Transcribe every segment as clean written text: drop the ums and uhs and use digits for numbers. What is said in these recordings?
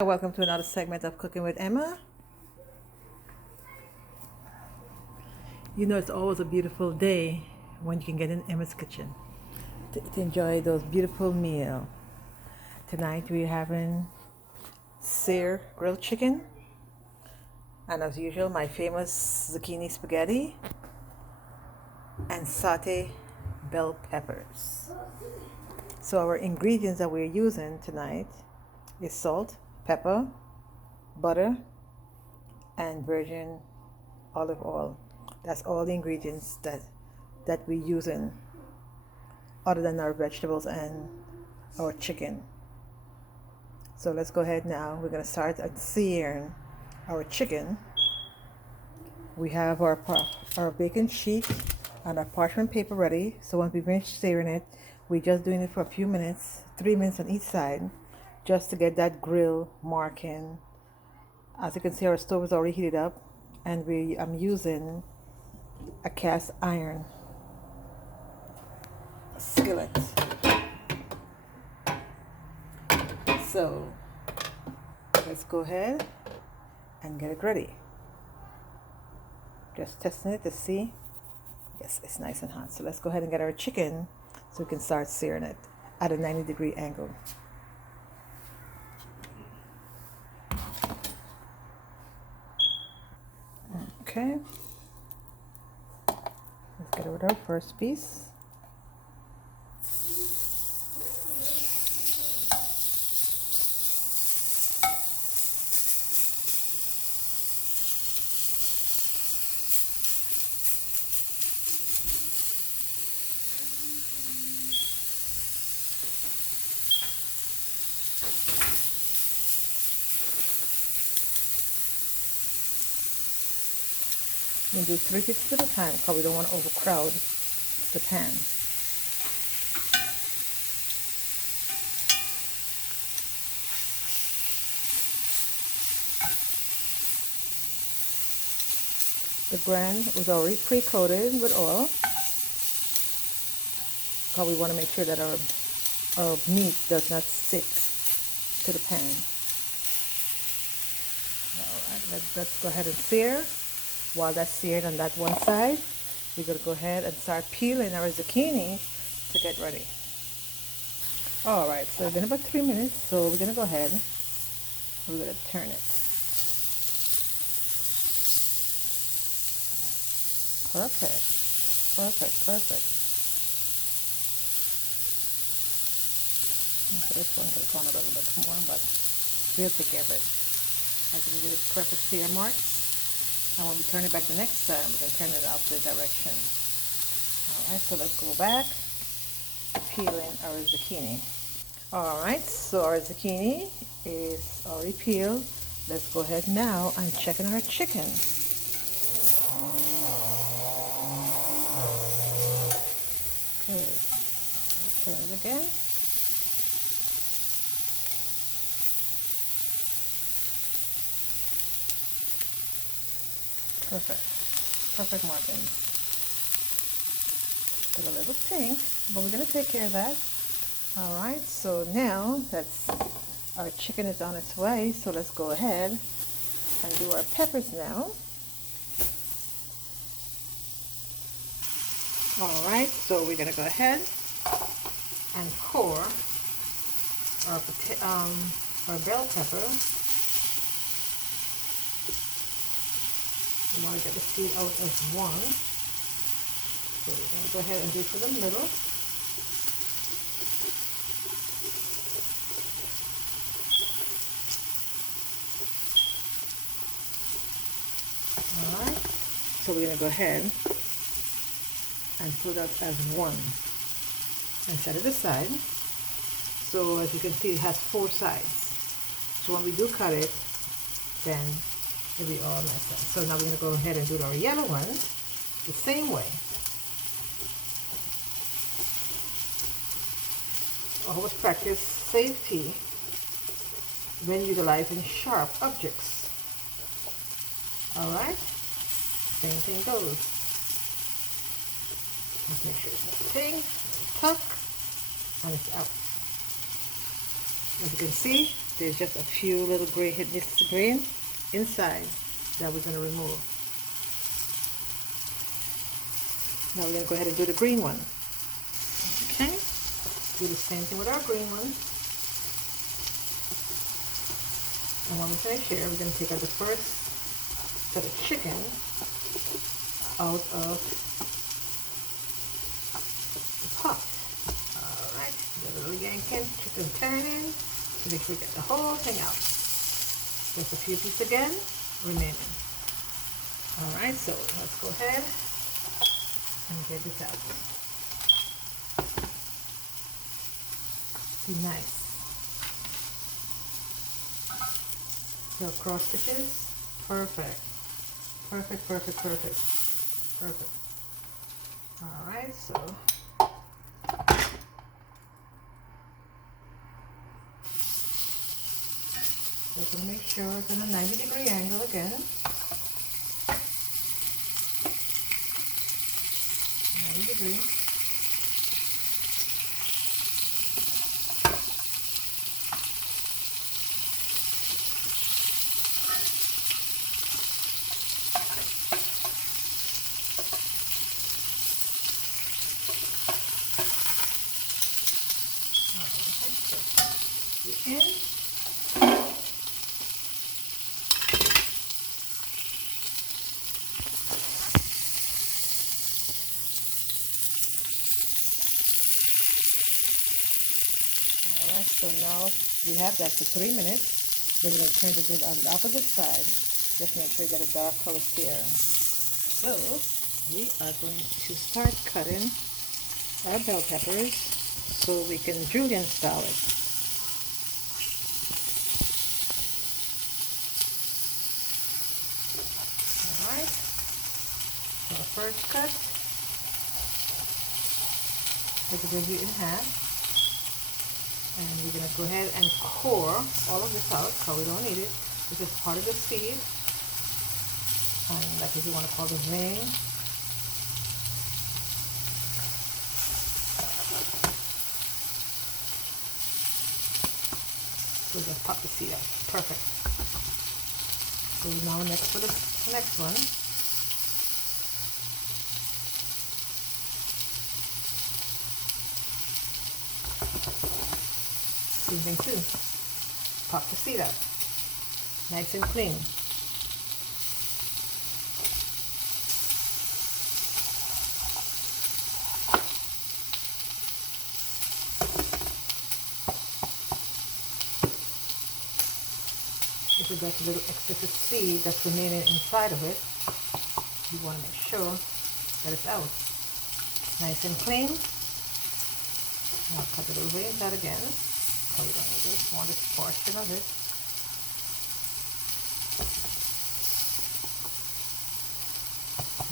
Welcome to another segment of Cooking with Emma. You know it's always a beautiful day when you can get in Emma's kitchen to enjoy those beautiful meals. Tonight we're having sear grilled chicken and, as usual, my famous zucchini spaghetti and sauté bell peppers. So our ingredients that we're using tonight is salt, pepper, butter, and virgin olive oil. That's all the ingredients that we're using other than our vegetables and our chicken. So let's go ahead now. We're going to start at searing our chicken. We have our baking sheet and our parchment paper ready. So once we finish searing it, we're just doing it for a few minutes, 3 minutes on each side, just to get that grill marking. As you can see, our stove is already heated up, and I'm using a cast iron skillet. So let's go ahead and get it ready. Just testing it to see. Yes, it's nice and hot. So let's go ahead and get our chicken so we can start searing it at a 90-degree angle. Okay, let's get with our first piece. We do 3 pieces at a time because we don't want to overcrowd the pan. The bran was already pre-coated with oil because we want to make sure that our meat does not stick to the pan. Alright, let's go ahead and sear. While that's seared on that one side, we're going to go ahead and start peeling our zucchini to get ready. Alright, so it's been about 3 minutes, so we're going to go ahead and we're going to turn it. Perfect. So this one could have gone a little bit more, but we'll take care of it. As we do this perfect sear marks. And when we turn it back the next time, we can turn it opposite direction. Alright, so let's go back to peeling our zucchini. Alright, so our zucchini is already peeled. Let's go ahead now and check in our chicken. Good. Turn it again. Perfect markings. Got a little pink, but we're going to take care of that. Alright, so now our chicken is on its way, so let's go ahead and do our peppers now. Alright, so we're going to go ahead and core our bell pepper. We want to get the seed out as one. So we're going to go ahead and do it for the middle. Alright, so we're going to go ahead and put that as one and set it aside. So as you can see, it has 4 sides. So when we do cut it, then it'll be all messed up. So now we're going to go ahead and do our yellow one the same way. Always practice safety when utilizing sharp objects. Alright, same thing goes. Let's make sure it's not a thing. Tuck, and it's out. As you can see, there's just a few little grain inside that we're going to remove. Now we're going to go ahead and do the green one. Okay, do the same thing with our green one. And when we finish here, we're going to take out the first set of chicken out of the pot. Alright, get a little yanking, chicken turning to make sure we get the whole thing out. Just a few pieces again remaining. Alright, so let's go ahead and get this out. See, nice. So cross stitches, perfect. Perfect, perfect, perfect, perfect. Alright, so just going to make sure it's in a 90-degree angle again. 90 degrees. In. Alright, so now we have that for 3 minutes. Then we're going to turn it on the opposite side. Just make sure you get a dark color sear. So we are going to start cutting our bell peppers so we can julienne style it. First cut, we're going to do it in half, and we're going to go ahead and core all of this out because we don't need it. This is part of the seed, and like if you want to call the vein. So just pop the seed out. Perfect. So now next for the next one. Same thing too. Pop the seed out. Nice and clean. If you've got a little excessive seed that's remaining inside of it, you want to make sure that it's out. Nice and clean. Now cut the little veins out again. We don't need this, want this portion of it.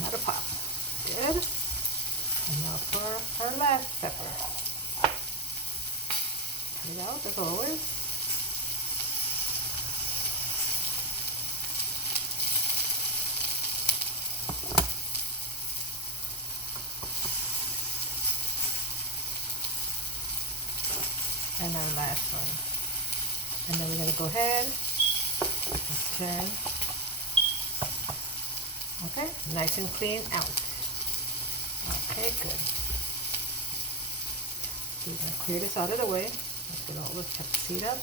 Another pop. Good. And now for our last pepper. Cut it out as always. And our last one. And then we're going to go ahead and turn. Okay, nice and clean out. Okay, good. So we're going to clear this out of the way. Let's get all this pepper seed up.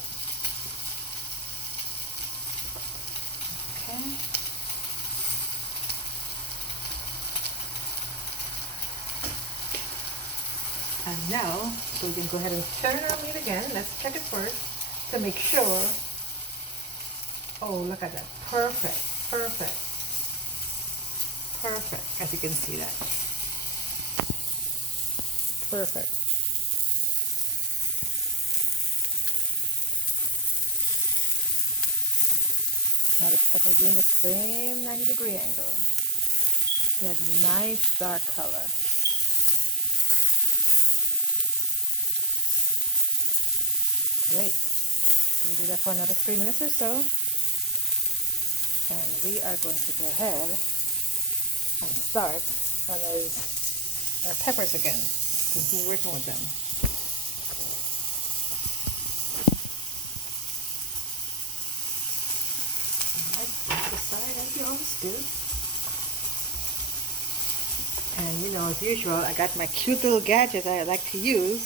Okay. And now, so we can go ahead and turn our meat again. Let's check it first to make sure. Oh, look at that. Perfect, perfect, perfect. As you can see that. Perfect. Now the second doing the same 90-degree angle. Get nice dark color. Great. So we do that for another 3 minutes or so. And we are going to go ahead and start on our peppers again. Continue working with them. Alright, put it aside as you always do. And you know, as usual, I got my cute little gadget I like to use.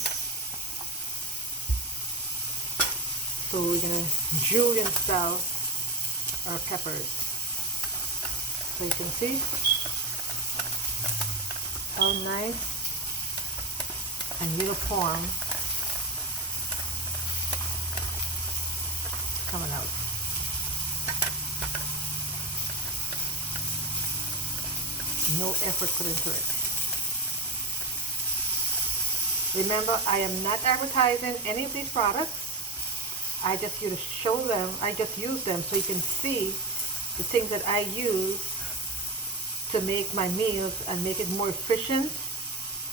So we're gonna julienne style our peppers. So you can see how nice and uniform coming out. No effort put into it. Remember, I am not advertising any of these products. I just use them so you can see the things that I use to make my meals and make it more efficient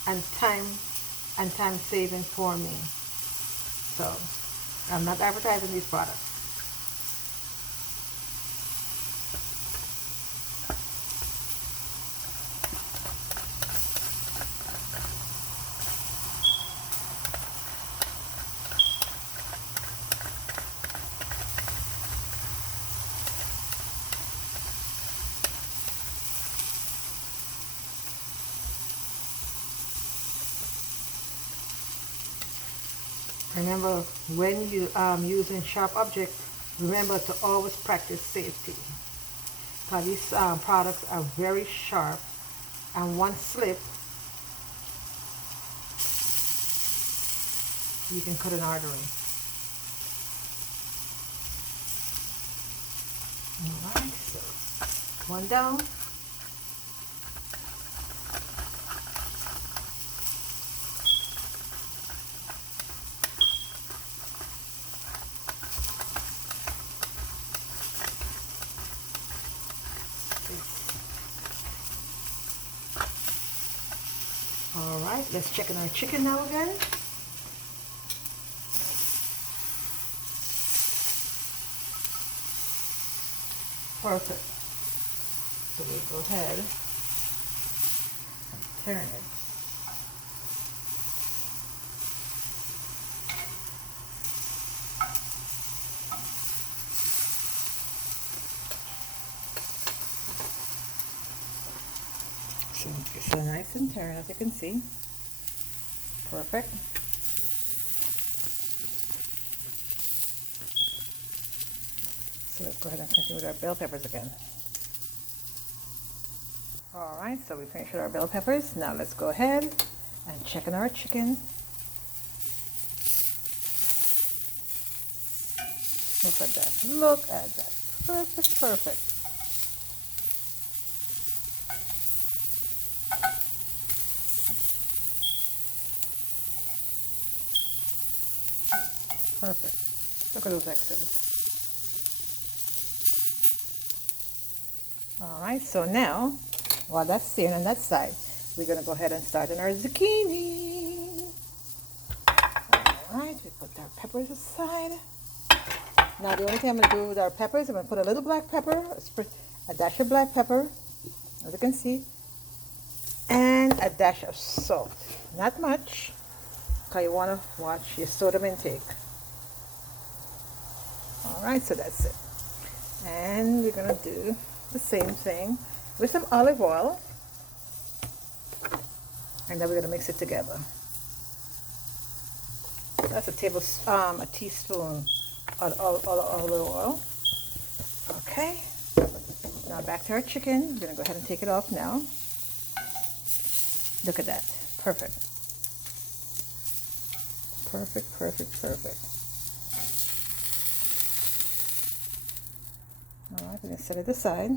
and time saving for me. So I'm not advertising these products. Remember, when you using sharp objects, remember to always practice safety. Because these products are very sharp, and one slip, you can cut an artery. Alright, so one down. Alright, let's check in our chicken now again. Perfect. So we go ahead and turn it. So it's so nice and turned, as you can see. Perfect. So let's go ahead and continue with our bell peppers again. Alright, so we finished with our bell peppers. Now let's go ahead and check in our chicken. Look at that. Look at that. Perfect, perfect. Perfect. Look at those extras. Alright, so now, while that's searing on that side, we're going to go ahead and start on our zucchini. Alright, we put our peppers aside. Now the only thing I'm going to do with our peppers, I'm going to put a little black pepper, a dash of black pepper, as you can see, and a dash of salt. Not much, because you want to watch your sodium intake. Alright, so that's it. And we're going to do the same thing with some olive oil. And then we're going to mix it together. That's a teaspoon of olive oil. Okay. Now back to our chicken. We're going to go ahead and take it off now. Look at that. Perfect. Perfect, perfect, perfect. Alright, we're going to set it aside.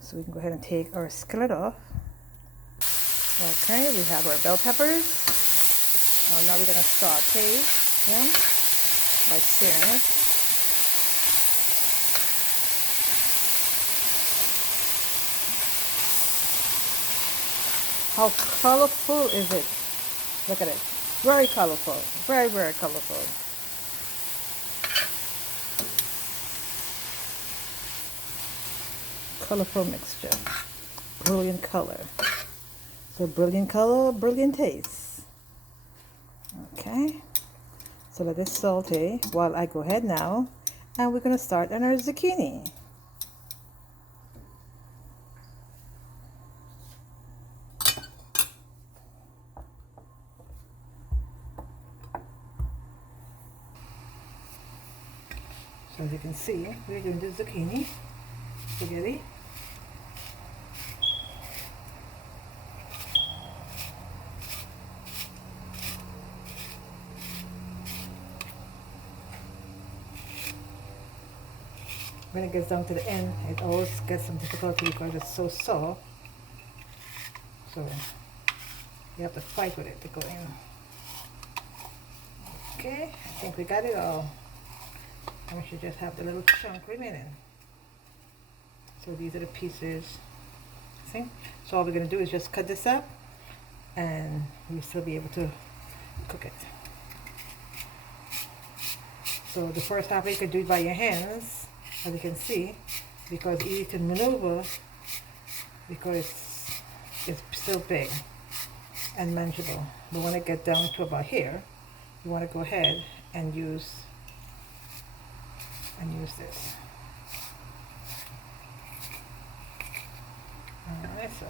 So we can go ahead and take our skillet off. Okay, we have our bell peppers. Now we're going to saute them by searing it. How colorful is it? Look at it. Very colorful. Very, very colorful. Colorful mixture. Brilliant color. So brilliant color, brilliant taste. Okay. So let this saute while I go ahead now And we're going to start on our zucchini. So as you can see, we're doing the zucchini spaghetti. When it gets down to the end, it always gets some difficulty because it's so soft. So you have to fight with it to go in. Okay, I think we got it all. And we should just have the little chunk remaining. So these are the pieces. See? So all we're going to do is just cut this up and we'll still be able to cook it. So the first half you could do it by your hands, as you can see, because it's easy to maneuver because it's still big and manageable. But when it gets down to about here, you want to go ahead and use this. Alright, so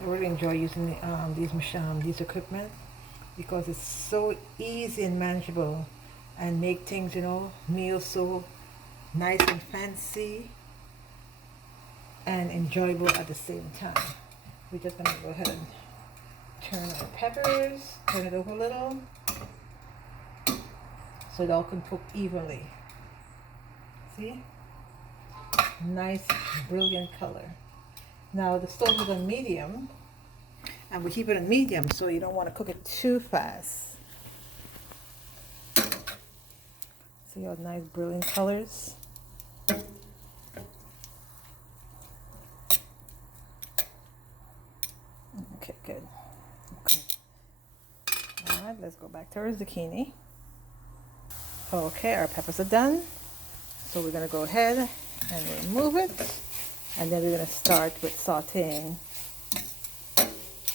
I really enjoy using these equipment because it's so easy and manageable and make things, meals so nice and fancy and enjoyable at the same time. We're just going to go ahead and turn our peppers, turn it over a little so it all can cook evenly. See? Nice, brilliant color. Now the stove is on medium, and we keep it on medium so you don't want to cook it too fast. See all nice, brilliant colors. Okay, good. Okay. All right, let's go back to our zucchini. Okay, our peppers are done. So we're going to go ahead and remove it. And then we're going to start with sauteing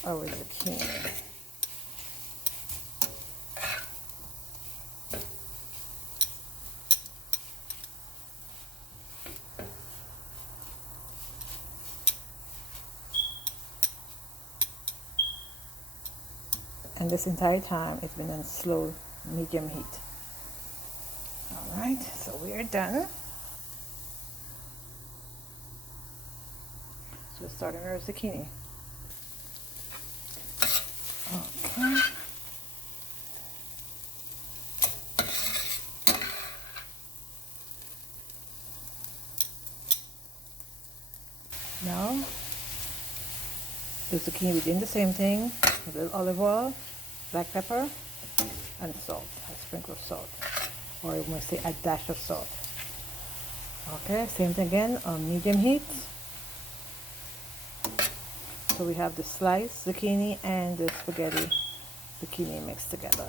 our zucchini. And this entire time it's been on slow medium heat. All right, so we are done. So let's start on our zucchini. Okay. Now, the zucchini, we're doing the same thing. A little olive oil, black pepper, and salt. A sprinkle of salt. Or you must say a dash of salt. Okay, same thing again on medium heat. So we have the sliced zucchini and the spaghetti zucchini mixed together.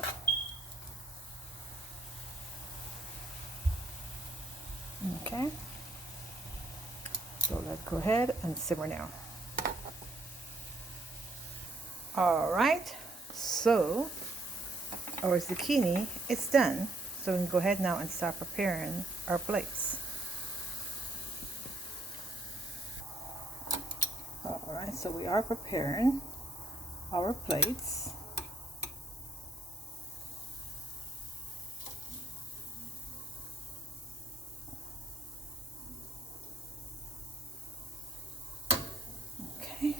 Okay. So let's go ahead and simmer now. All right. So our zucchini is done. So we can go ahead now and start preparing our plates. All right. So we are preparing our plates. Okay.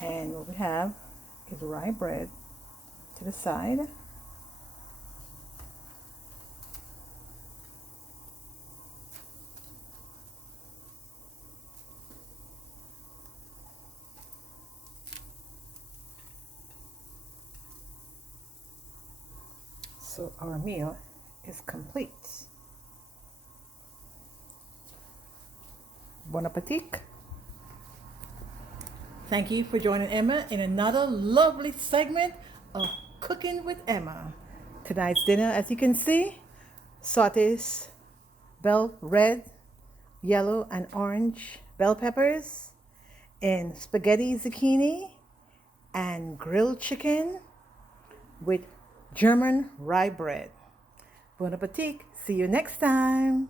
And what we have is rye bread to the side. So our meal is complete. Bon appetit. Thank you for joining Emma in another lovely segment of Cooking with Emma. Tonight's dinner, as you can see, sautés, red, yellow, and orange bell peppers in spaghetti zucchini and grilled chicken with German rye bread. Bon appetit. See you next time.